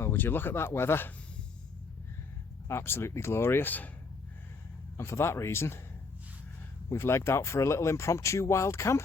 Well, would you look at that weather? Absolutely glorious. And for that reason, we've legged out for a little impromptu wild camp.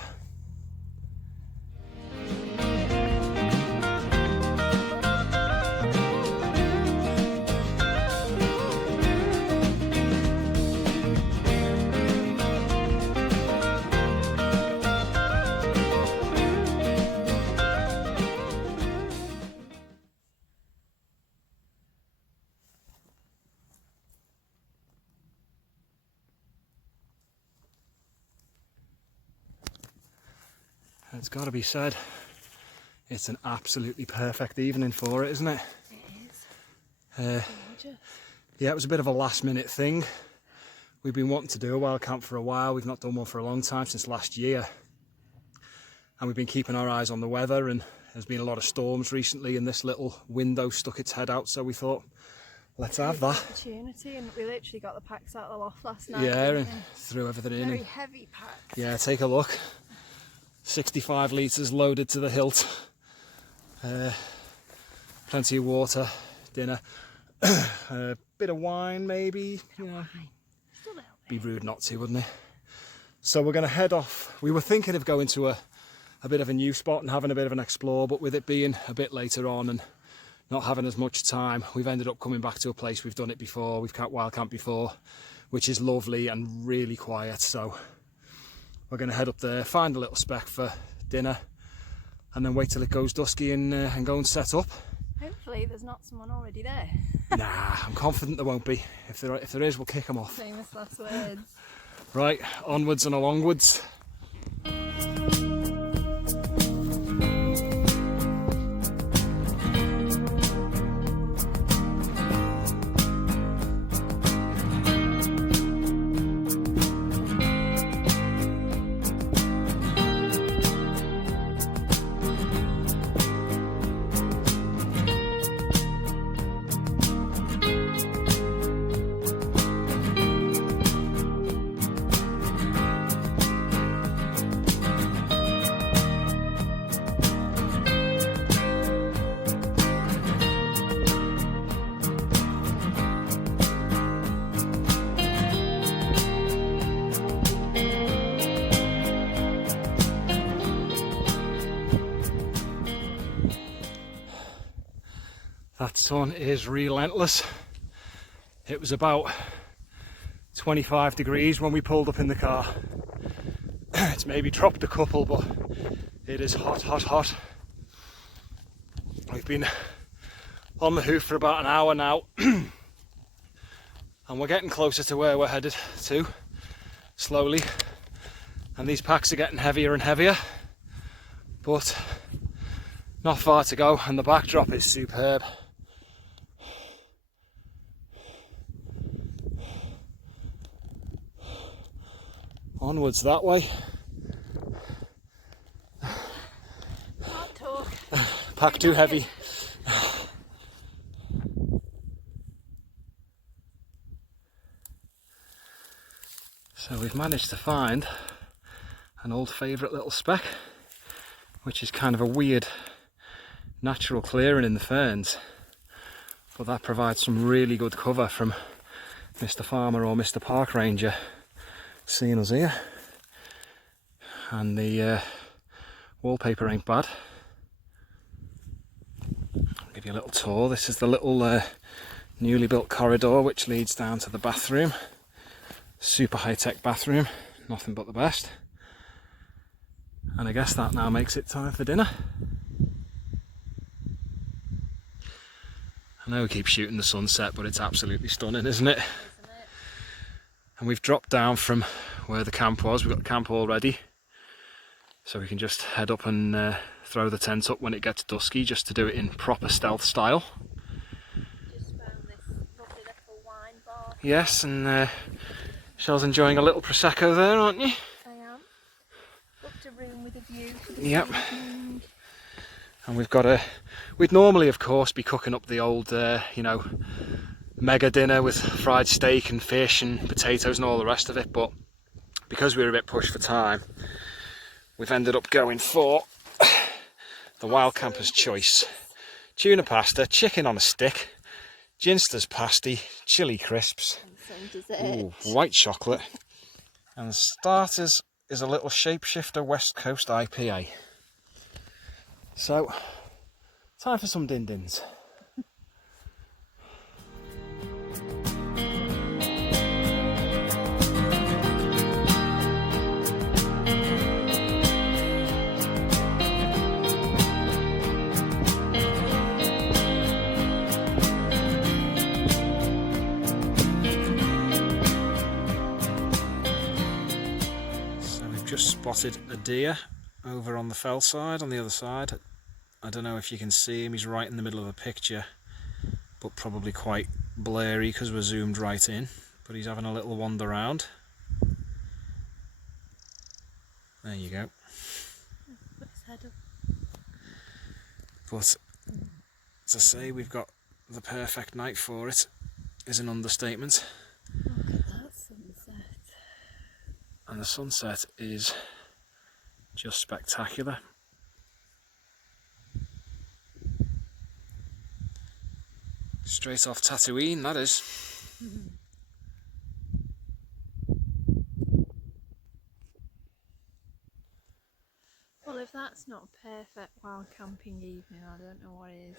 It's got to be said, it's an absolutely perfect evening for it, isn't it? It is. Yeah, it was a bit of a last minute thing. We've been wanting to do a wild camp for a while. We've not done one for a long time, since last year. And we've been keeping our eyes on the weather, and there's been a lot of storms recently, and this little window stuck its head out, so we thought, let's have that. Opportunity, and we literally got the packs out of the loft last night. Yeah, and threw everything in. Very heavy packs. Yeah, take a look. 65 litres loaded to the hilt. Plenty of water, dinner, a bit of wine maybe, you know. Just a little bit. Be rude not to, wouldn't it? So we're going to head off. We were thinking of going to a bit of a new spot and having a bit of an explore, but with it being a bit later on and not having as much time, we've ended up coming back to a place we've done it before, we've wild camped before, which is lovely and really quiet. So we're going to head up there, find a little speck for dinner, and then wait till it goes dusky and go and set up. Hopefully there's not someone already there. Nah, I'm confident there won't be. If there is, we'll kick them off. Famous last words. Right, onwards and alongwards. That sun is relentless. It was about 25 degrees when we pulled up in the car. It's maybe dropped a couple, but it is hot, hot, hot. We've been on the hoof for about an hour now, and we're getting closer to where we're headed to, slowly. And these packs are getting heavier and heavier, but not far to go, and the backdrop is superb. Onwards that way. Can't talk. Pack too heavy. So we've managed to find an old favourite little speck, which is kind of a weird natural clearing in the ferns, but that provides some really good cover from Mr. Farmer or Mr. Park Ranger seeing us here. And the wallpaper ain't bad. I'll give you a little tour. This is the little newly built corridor which leads down to the bathroom. Super high-tech bathroom, nothing but the best. And I guess that now makes it time for dinner. I know we keep shooting the sunset, but it's absolutely stunning, isn't it? And we've dropped down from where the camp was. We've got the camp all ready, so we can just head up and throw the tent up when it gets dusky, just to do it in proper stealth style. Just found this lovely little wine bar. Yes, and Shell's enjoying a little prosecco there, aren't you? I am. Booked a room with a view for the Yep. evening. And we'd normally of course be cooking up the old, you know, mega dinner with fried steak and fish and potatoes and all the rest of it, but because we were a bit pushed for time, we've ended up going for the wild camper's choice tuna pasta, chicken on a stick, ginster's pasty, chili crisps, And some dessert. ooh, white chocolate, and the starters is a little Shapeshifter West Coast IPA. So, time for some din-dins. Just spotted a deer over on the fell side, on the other side. I don't know if you can see him, he's right in the middle of the picture, but probably quite blurry because we're zoomed right in. But he's having a little wander around. There you go. Put his head up. But to say we've got the perfect night for it is an understatement. Look at that sunset. And the sunset is just spectacular. Straight off Tatooine, that is. Well, if that's not a perfect wild camping evening, I don't know what is.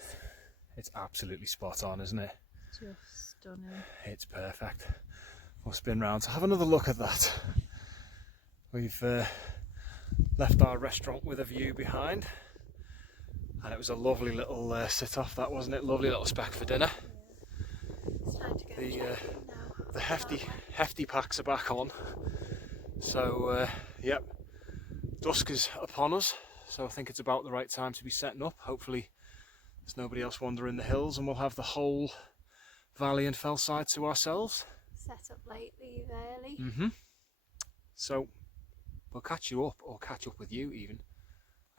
It's absolutely spot on, isn't it? Just stunning. It's perfect. We'll spin round to have another look at that. We've left our restaurant with a view behind, and it was a lovely little sit-off, that, wasn't it? Lovely little speck for dinner. Yeah. It's time to go check now. The hefty packs are back on, so yep, dusk is upon us, so I think it's about the right time to be setting up. Hopefully there's nobody else wandering the hills and we'll have the whole valley and fell side to ourselves. Set up late, leave early. So we'll catch you up, or catch up with you even,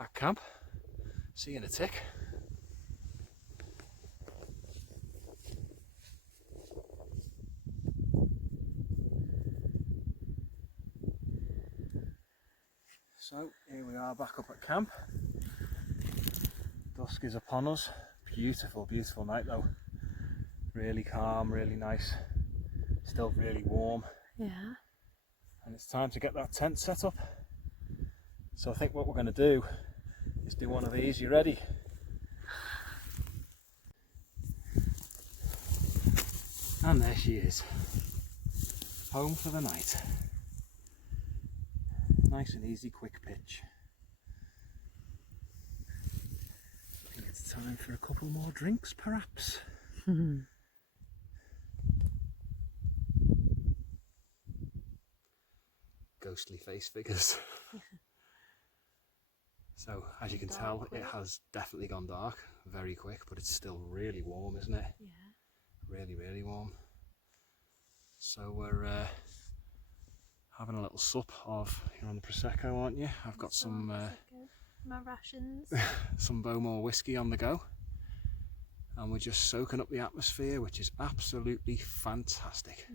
at camp. See you in a tick. So here we are back up at camp. Dusk is upon us. Beautiful, beautiful night though. Really calm, really nice. Still really warm. Yeah. And it's time to get that tent set up. So I think what we're going to do is do one of these. You ready? And there she is, home for the night. Nice and easy, quick pitch. I think it's time for a couple more drinks, perhaps. Ghostly face figures. So as you can tell, it has definitely gone dark very quick, but it's still really warm, isn't it? Yeah. Really, really warm. So we're having a little sup of, you're on the Prosecco, aren't you? I've got some my rations. some Bowmore whiskey on the go, and we're just soaking up the atmosphere, which is absolutely fantastic.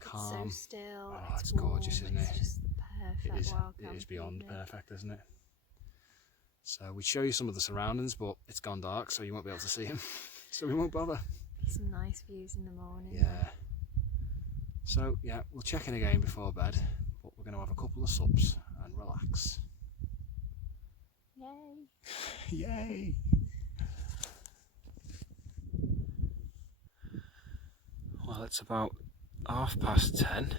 Calm. It's so still. Oh, it's gorgeous, isn't it? It's just the perfect wild It is beyond evening. perfect, isn't it? So we'd show you some of the surroundings, but it's gone dark, so you won't be able to see them. So we won't bother. Some nice views in the morning. Yeah. So yeah, we'll check in again before bed, but we're going to have a couple of sups and relax. Yay! Yay! Well, it's about 10:30.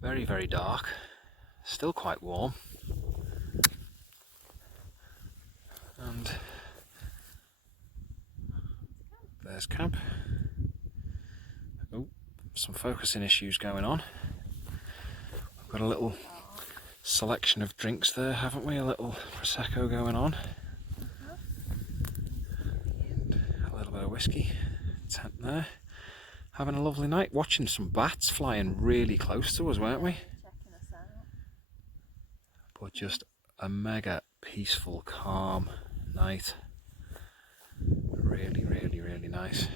Very, very dark. Still quite warm. And there's camp. Oh, some focusing issues going on. We've got a little selection of drinks there, haven't we? A little Prosecco going on. And a little bit of whiskey. Tent there. Having a lovely night, watching some bats flying really close to us, weren't we? Checking us out. But just a mega peaceful, calm night. Really, really, really nice.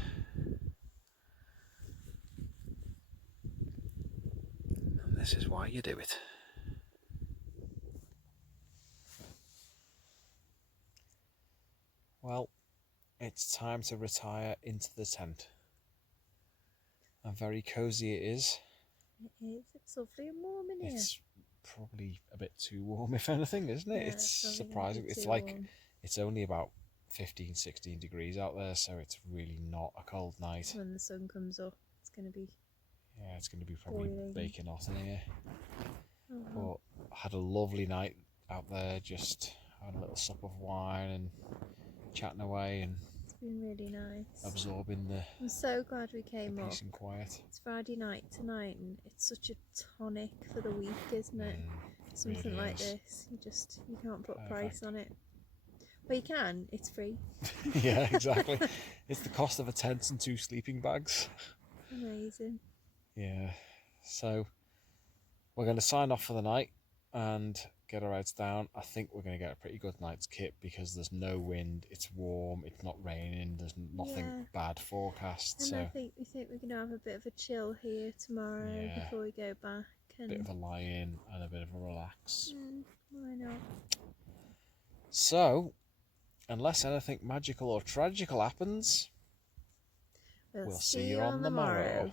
And this is why you do it. Well, it's time to retire into the tent. And very cosy it is. It is. It's lovely and warm in here. It's probably a bit too warm, if anything, isn't it? Yeah, It's probably gonna surprising. be It's too like, warm. it's only about 15, 16 degrees out there, so it's really not a cold night. When the sun comes up, it's going to be. Yeah, it's going to be probably boiling. baking hot in here. Oh, But I had a lovely night out there, just having a little sup of wine and chatting away and it's been really nice. absorbing the I'm so glad we came up. peace and quiet. It's Friday night tonight, and it's such a tonic for the week, isn't it? Something really like is. this, you can't put a price Perfect. on it. Well, you can. It's free. Yeah, exactly. It's the cost of a tent and 2 sleeping bags. Amazing. Yeah, so we're going to sign off for the night and get our heads down. I think we're going to get a pretty good night's kip because there's no wind, it's warm, it's not raining, there's nothing Yeah. bad forecast. And So I think we're going to have a bit of a chill here tomorrow Yeah. before we go back. a And bit of a lie-in and a bit of a relax. why not? So, unless anything magical or tragical happens, we'll see you on the morrow.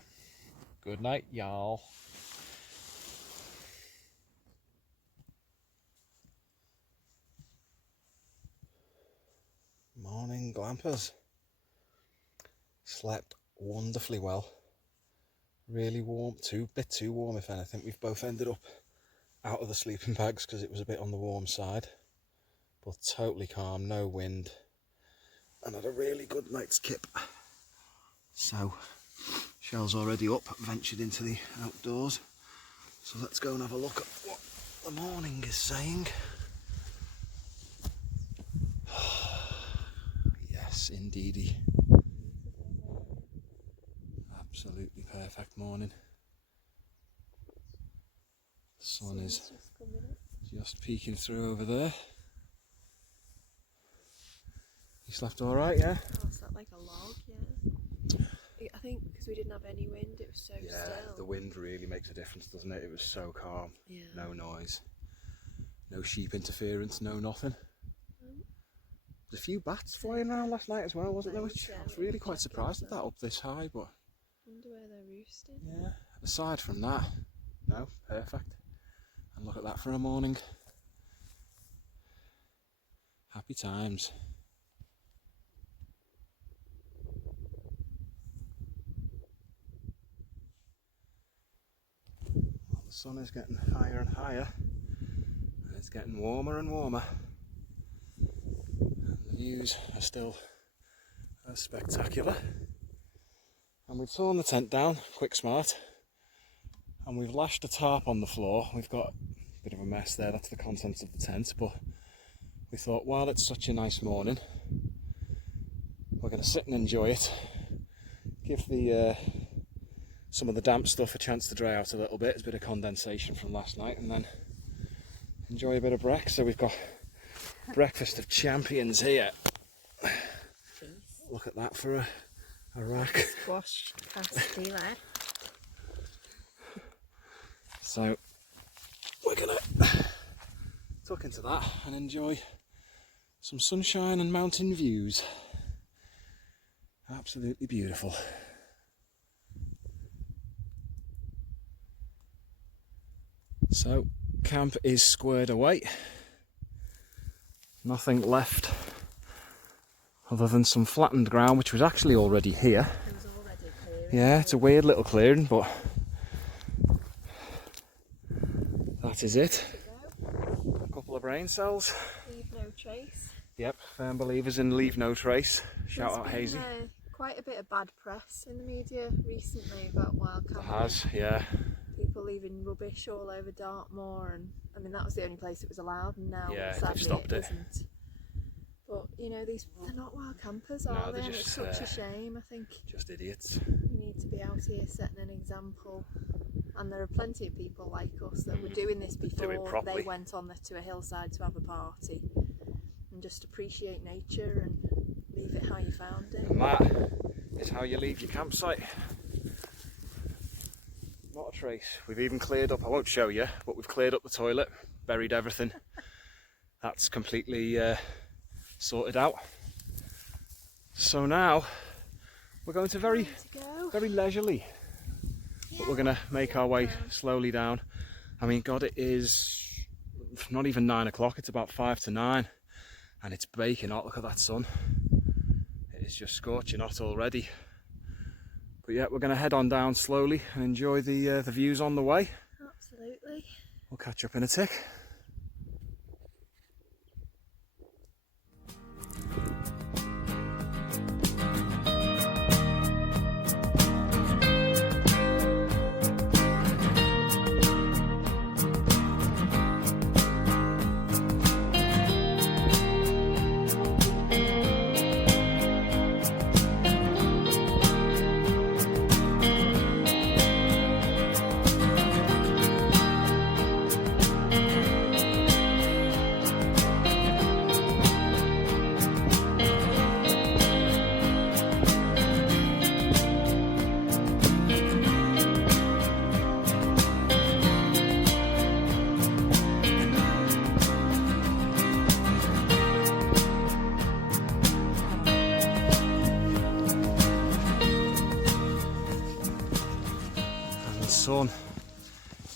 Good night, y'all. Morning, glampers. Slept wonderfully well. Really warm, bit too warm if anything. We've both ended up out of the sleeping bags because it was a bit on the warm side. But totally calm, no wind. And had a really good night's kip. So, Shell's already up, ventured into the outdoors. So let's go and have a look at what the morning is saying. Yes, indeedy. Absolutely perfect morning. The sun is Just coming up. just peeking through over there. You slept all right, yeah? Oh, it's like a log, yeah. I think because we didn't have any wind, it was so Yeah, still. the wind really makes a difference, doesn't it? It was so calm, Yeah. no noise, no sheep interference, no nothing. There's a few bats flying around last night as well, wasn't there? Which I was really quite surprised at that up this high, but Wonder where they're roosting. yeah. Aside from that, no, perfect. And look at that for a morning. Happy times. Well, the sun is getting higher and higher, and it's getting warmer and warmer. And the views are still as spectacular. And we've torn the tent down, quick smart, and we've lashed a tarp on the floor. We've got a bit of a mess there, that's the contents of the tent, but we thought while it's such a nice morning, we're going to sit and enjoy it, give the some of the damp stuff a chance to dry out a little bit. There's a bit of condensation from last night, and then enjoy a bit of breakfast. So we've got breakfast of champions here. Look at that for a rack. Squash pasty there. So we're gonna tuck into that and enjoy some sunshine and mountain views. Absolutely beautiful. So camp is squared away. Nothing left other than some flattened ground, which was actually already here. It was already clear. Yeah, it's a weird little clearing, but that is it. A couple of brain cells. Leave no trace. Yep, firm believers in leave no trace. Shout There's out been, Hazy. Quite a bit of bad press in the media recently about wild It camping. has, yeah. People leaving rubbish all over Dartmoor, and I mean that was the only place it was allowed, and now Yeah, they've sadly stopped it. isn't. But you know, they're not wild campers, No, are they're they? And it's just, such a shame. I think Just idiots. we need to be out here setting an example. And there are plenty of people like us that were doing this Do it before properly. they went on to a hillside to have a party, and just appreciate nature and leave it how you found it. And that is how you leave your campsite. Not a trace. We've even cleared up, I won't show you, but we've cleared up the toilet, buried everything. That's completely sorted out. So now we're going to very leisurely, but we're going to make our way slowly down. I mean, God, it is not even 9 o'clock, it's about 5 to 9 and it's baking hot. Look at that sun. It is just scorching hot already. But yeah, we're going to head on down slowly and enjoy the views on the way. Absolutely. We'll catch up in a tick. The sun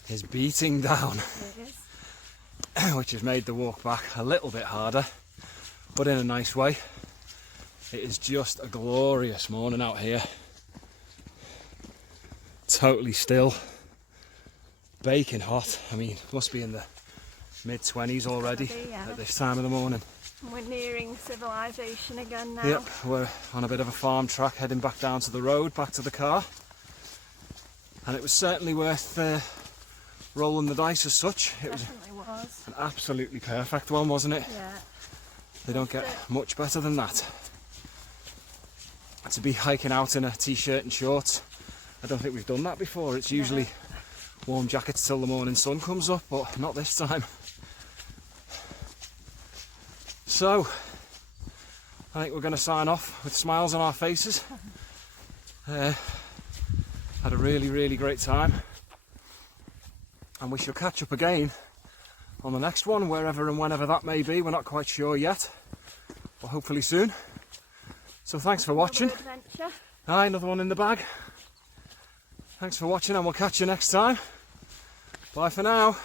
is beating down, which has made the walk back a little bit harder, but in a nice way. It is just a glorious morning out here. Totally still, baking hot. I mean, must be in the mid-20s already at this time of the morning. We're nearing civilization again now. Yep, we're on a bit of a farm track heading back down to the road, back to the car. And it was certainly worth rolling the dice as such. It Definitely was an absolutely perfect one, wasn't it? Yeah. They don't get much better than that. To be hiking out in a t-shirt and shorts, I don't think we've done that before. It's usually warm jackets till the morning sun comes up, but not this time. So, I think we're going to sign off with smiles on our faces. Had a really great time, and we shall catch up again on the next one, wherever and whenever that may be. We're not quite sure yet, but hopefully soon. So thanks for watching. Aye, another one in the bag. Thanks for watching, and we'll catch you next time. Bye for now.